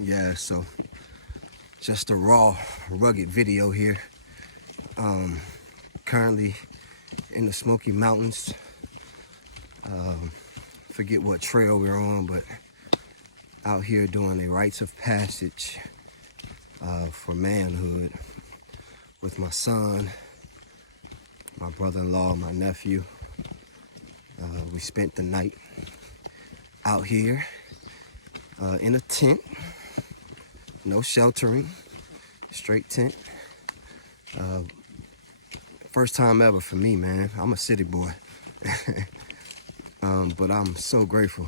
Yeah, so just a raw, rugged video here. Currently in the Smoky Mountains. Forget what trail we're on, but out here doing a Rites of Passage for manhood with my son, my brother-in-law, my nephew. We spent the night out here in a tent, no sheltering, straight tent. First time ever for me, man. I'm a city boy. But I'm so grateful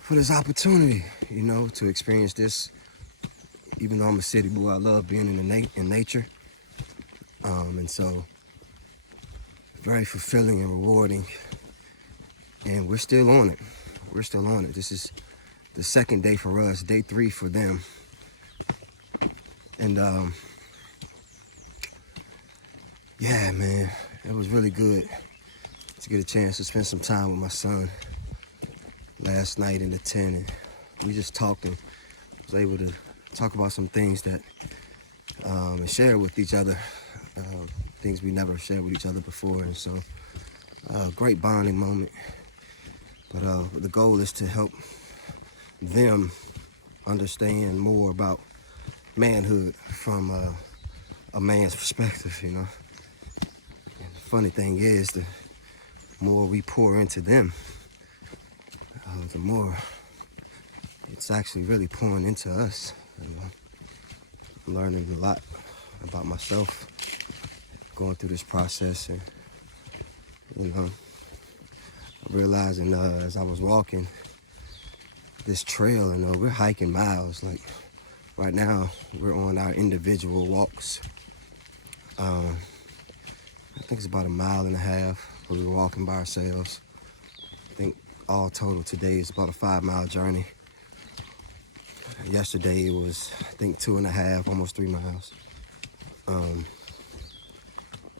for this opportunity, you know, to experience this. Even though I'm a city boy, I love being in nature. And so, very fulfilling and rewarding. And we're still on it. We're still on it. This is the second day for us, day 3 for them. And yeah, man, it was really good to get a chance to spend some time with my son last night in the tent. And we just talked and was able to talk about some things that and share with each other, things we never shared with each other before. And so, great bonding moment. But the goal is to help them understand more about manhood from a man's perspective, you know. And the funny thing is, the more we pour into them, the more it's actually really pouring into us. You know? I'm learning a lot about myself going through this process, and you know, realizing as I was walking this trail, you know, we're hiking miles. Like right now, we're on our individual walks. I think it's about 1.5 miles where we were walking by ourselves. I think all total today is about a 5-mile journey. Yesterday it was, I think, 2.5, almost 3 miles.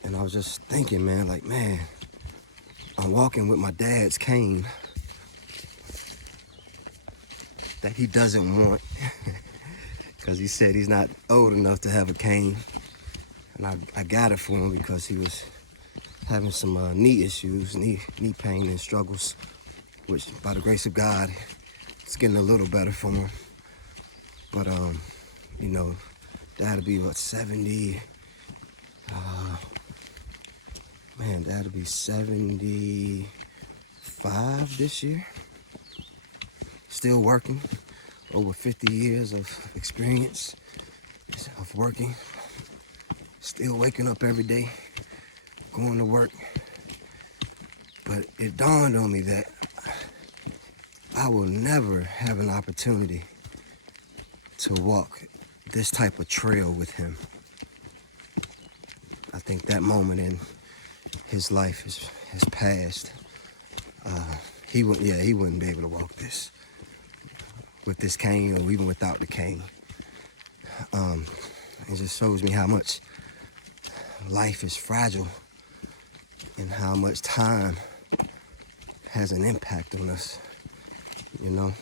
And I was just thinking, man, like, man, I'm walking with my dad's cane that he doesn't want because he said he's not old enough to have a cane. And I got it for him because he was having some knee issues, knee pain and struggles, which by the grace of God, it's getting a little better for him. But, you know, that'll be what, 70, man, that'll be 75 this year. Still working, over 50 years of experience of working. Still waking up every day, going to work. But it dawned on me that I will never have an opportunity to walk this type of trail with him. I think that moment in his life has passed. He wouldn't be able to walk this with this cane or even without the cane. It just shows me how much life is fragile and how much time has an impact on us, you know.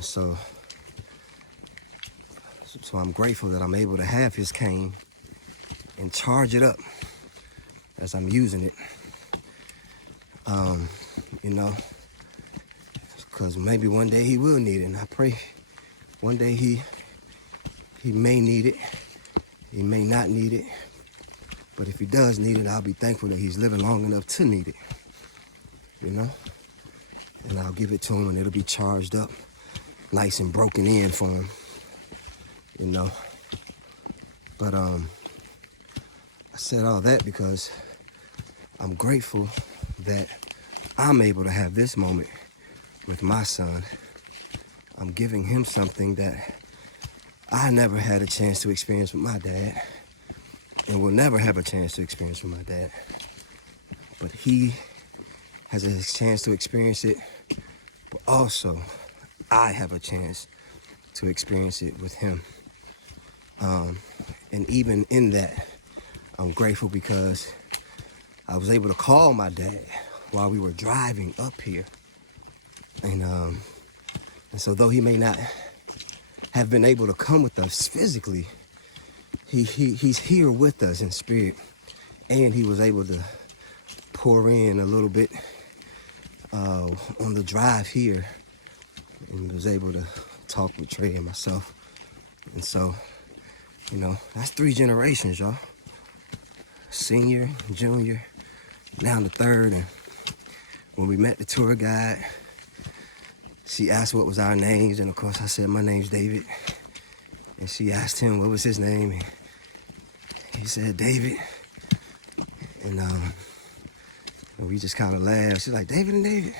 So I'm grateful that I'm able to have his cane and charge it up as I'm using it. You know, because maybe one day he will need it, and I pray one day he may need it. He may not need it, but if he does need it, I'll be thankful that he's living long enough to need it, you know? And I'll give it to him and it'll be charged up, nice and broken in for him, you know? But I said all that because I'm grateful that I'm able to have this moment with my son. I'm giving him something that I never had a chance to experience with my dad and will never have a chance to experience with my dad. But he has a chance to experience it, but also I have a chance to experience it with him. And even in that, I'm grateful because I was able to call my dad while we were driving up here. And And so though he may not have been able to come with us physically, he's here with us in spirit. And he was able to pour in a little bit on the drive here. And he was able to talk with Trey and myself. And so, you know, that's 3 generations, y'all. Senior, junior, now the 3rd. And when we met the tour guide, she asked what was our names. And of course I said, my name's David. And she asked him what was his name. And he said, David. And we just kind of laughed. She's like, David and David.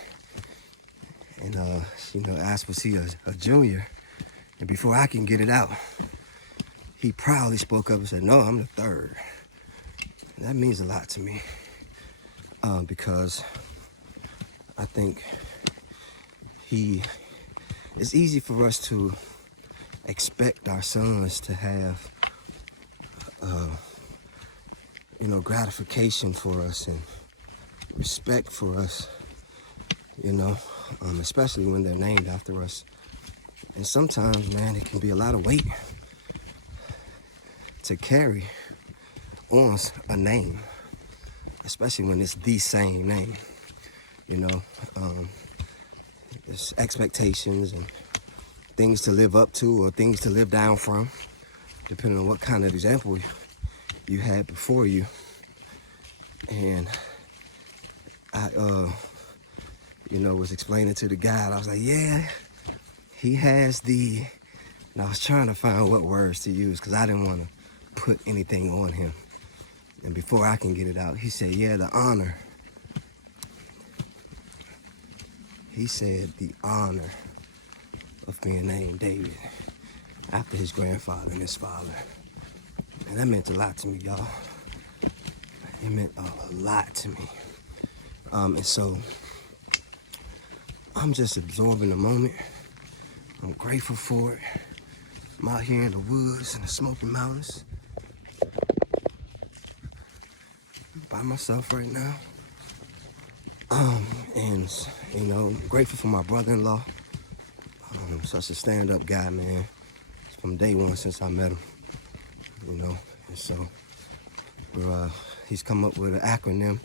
And she, you know, asked was he a junior. And before I can get it out, he proudly spoke up and said, no, I'm the 3rd. And that means a lot to me. Because I think it's easy for us to expect our sons to have, you know, gratification for us and respect for us, you know, especially when they're named after us. And sometimes, man, it can be a lot of weight to carry on a name, especially when it's the same name, you know. There's expectations and things to live up to or things to live down from, depending on what kind of example you had before you. And I, you know, was explaining to the guide. I was like, yeah, he has the, and I was trying to find what words to use because I didn't want to put anything on him. And before I can get it out, he said, yeah, the honor. He said the honor of being named David after his grandfather and his father. And that meant a lot to me, y'all. It meant a lot to me. And so I'm just absorbing the moment. I'm grateful for it. I'm out here in the woods in the Smoky Mountains by myself right now. And, you know, I'm grateful for my brother-in-law. Such a stand-up guy, man. From day one since I met him, you know. And so he's come up with an acronym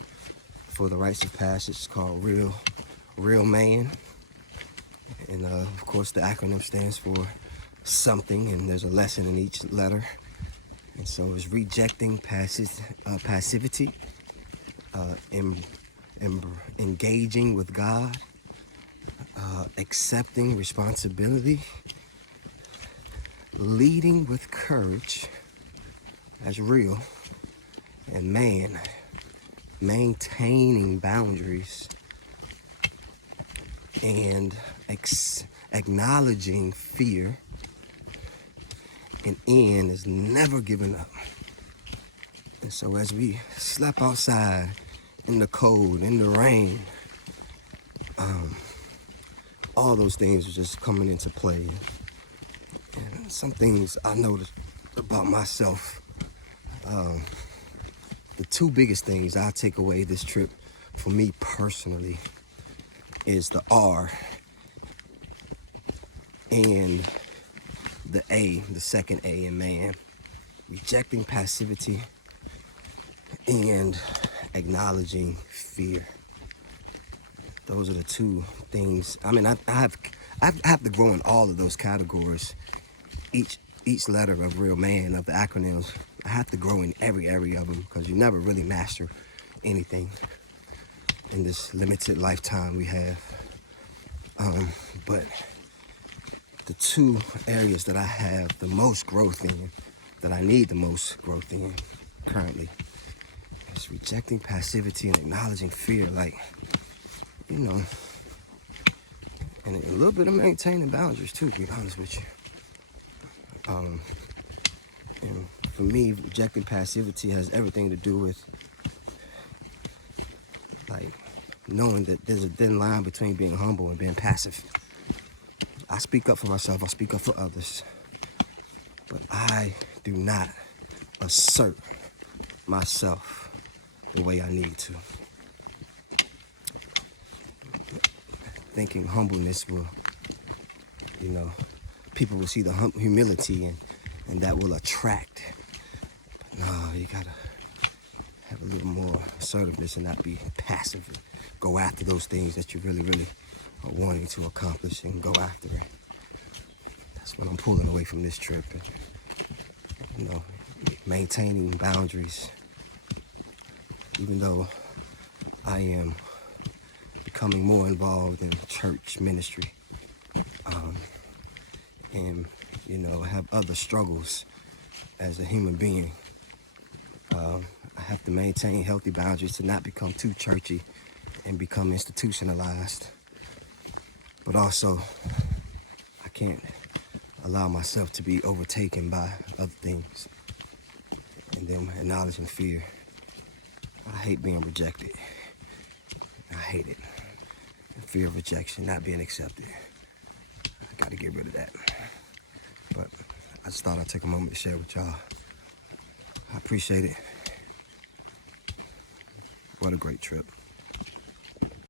for the Rites of Passage. It's called Real Man. And of course the acronym stands for something, and there's a lesson in each letter. And so it's rejecting passivity, engaging with God, accepting responsibility, leading with courage, that's real, and man, maintaining boundaries, and acknowledging fear, and N is never giving up. And so as we slept outside in the cold, in the rain, all those things are just coming into play. And some things I noticed about myself, the 2 biggest things I take away this trip for me personally is the R and the A, the second A in man. Rejecting passivity and acknowledging fear. Those are the 2 things. I mean, I have to grow in all of those categories. Each letter of Real Man, of the acronyms, I have to grow in every area of them because you never really master anything in this limited lifetime we have. But the 2 areas that I have the most growth in, that I need the most growth in currently, is rejecting passivity and acknowledging fear. Like, you know, and a little bit of maintaining boundaries too, to be honest with you. And for me, rejecting passivity has everything to do with, like, knowing that there's a thin line between being humble and being passive. I speak up for myself, I speak up for others, but I do not assert myself the way I need to. Thinking humbleness will you know, people will see the humility and that will attract. But no, you gotta have a little more assertiveness and not be passive and go after those things that you really, really are wanting to accomplish and go after it. That's what I'm pulling away from this trip. And, you know, maintaining boundaries, even though I am becoming more involved in church ministry, and, you know, have other struggles as a human being. I have to maintain healthy boundaries to not become too churchy and become institutionalized. But also, I can't allow myself to be overtaken by other things. And then acknowledging fear. I hate being rejected. I hate it. The fear of rejection, not being accepted. I got to get rid of that. But I just thought I'd take a moment to share with y'all. I appreciate it. What a great trip.